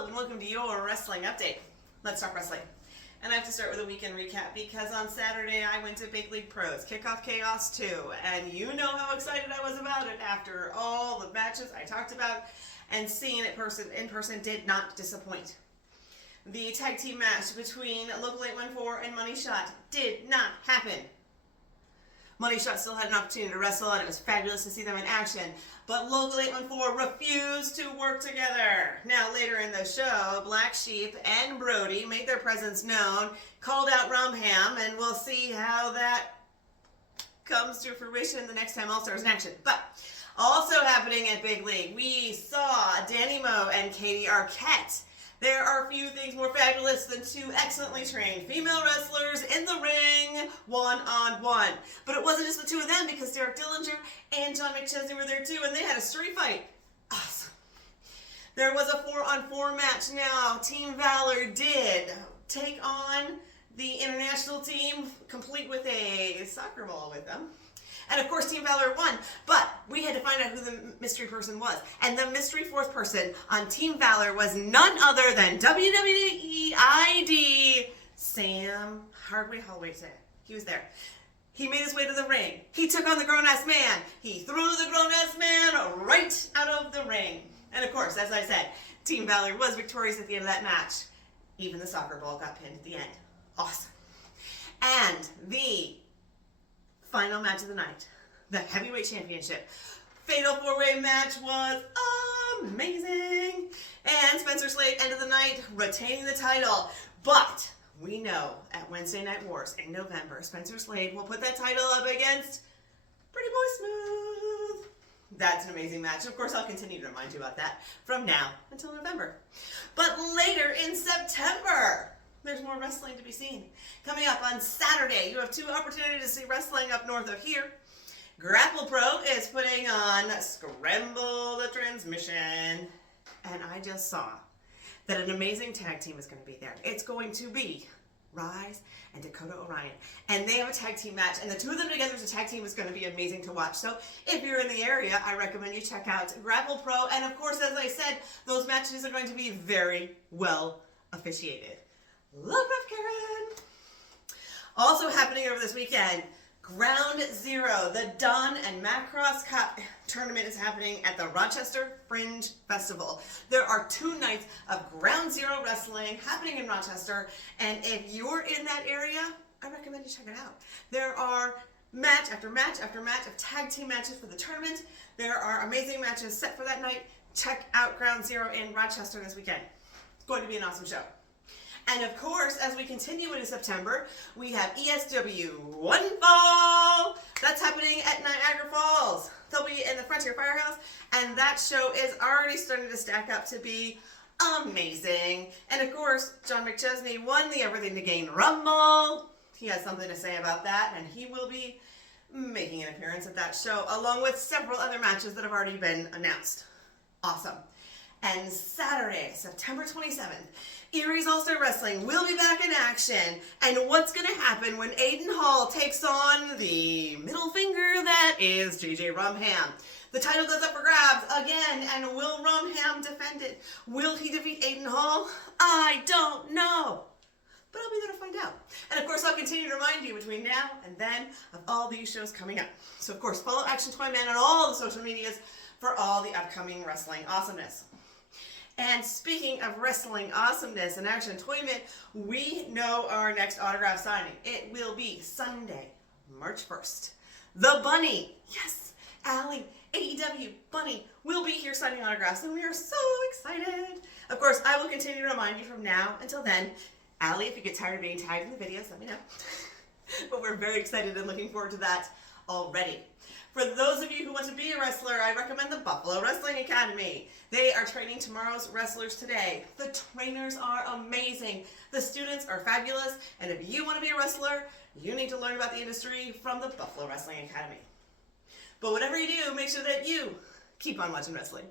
Hello and welcome to your wrestling update. Let's talk wrestling. And I have to start with a weekend recap because on Saturday I went to Big League Pros, Kickoff Chaos 2, and you know how excited I was about it after all the matches I talked about, and seeing it in person did not disappoint. The tag team match between Local 814 and Money Shot did not happen. Money Shot still had an opportunity to wrestle, and it was fabulous to see them in action. But Local 814 refused to work together. Now, later in the show, Black Sheep and Brody made their presence known, called out Rumham, and we'll see how that comes to fruition the next time All-Stars in action. But also happening at Big League, we saw Danny Moe and Katie Arquette. There are few things more fabulous than two excellently trained female wrestlers in the ring, one-on-one. But it wasn't just the two of them, because Derek Dillinger and John McChesney were there too, and they had a street fight. Awesome. There was a 4-on-4 match now. Team Valor did take on the international team, complete with a soccer ball with them. And of course, Team Valor won, but we had to find out who the mystery person was. And the mystery fourth person on Team Valor was none other than WWE ID Sam Hardway Holloway. He was there. He made his way to the ring. He took on the grown-ass man. He threw the grown-ass man right out of the ring. And of course, as I said, Team Valor was victorious at the end of that match. Even the soccer ball got pinned at the end. Awesome. And the final match of the night, the Heavyweight Championship Fatal 4-Way match was amazing. And Spencer Slade ended the night retaining the title. But we know at Wednesday Night Wars in November, Spencer Slade will put that title up against Pretty Boy Smooth. That's an amazing match. Of course, I'll continue to remind you about that from now until November. But later in September, there's more wrestling to be seen. Coming up on Saturday, you have two opportunities to see wrestling up north of here. Grapple Pro is putting on Scramble the Transmission. And I just saw that an amazing tag team is going to be there. It's going to be Rise and Dakota Orion. And they have a tag team match. And the two of them together as a tag team is going to be amazing to watch. So if you're in the area, I recommend you check out Grapple Pro. And of course, as I said, those matches are going to be very well officiated. Love Ref Karen! Also happening over this weekend, Ground Zero, the Don and Macross Cup tournament is happening at the Rochester Fringe Festival. There are 2 nights of Ground Zero wrestling happening in Rochester, and if you're in that area, I recommend you check it out. There are match after match after match of tag team matches for the tournament. There are amazing matches set for that night. Check out Ground Zero in Rochester this weekend. It's going to be an awesome show. And of course, as we continue into September, we have ESW One Fall. That's happening at Niagara Falls. They'll be in the Frontier Firehouse, and that show is already starting to stack up to be amazing. And of course, John McChesney won the Everything to Gain Rumble. He has something to say about that, and he will be making an appearance at that show, along with several other matches that have already been announced. Awesome. And Saturday, September 27th, Erie's All-Star Wrestling will be back in action. And what's going to happen when Aiden Hall takes on the middle finger that is JJ Rumham? The title goes up for grabs again, and will Rumham defend it? Will he defeat Aiden Hall? I don't know. But I'll be there to find out. And of course, I'll continue to remind you between now and then of all these shows coming up. So of course, follow Actiontoyman on all the social medias for all the upcoming wrestling awesomeness. And speaking of wrestling awesomeness and Actiontoyman, we know our next autograph signing. It will be Sunday, March 1st. The Bunny, yes, Allie, AEW Bunny, will be here signing autographs, and we are so excited. Of course, I will continue to remind you from now until then. Allie, if you get tired of being tagged in the videos, let me know. But we're very excited and looking forward to that already. For those of you who want to be a wrestler, I recommend the Buffalo Wrestling Academy. They are training tomorrow's wrestlers today. The trainers are amazing. The students are fabulous. And if you want to be a wrestler, you need to learn about the industry from the Buffalo Wrestling Academy. But whatever you do, make sure that you keep on watching wrestling.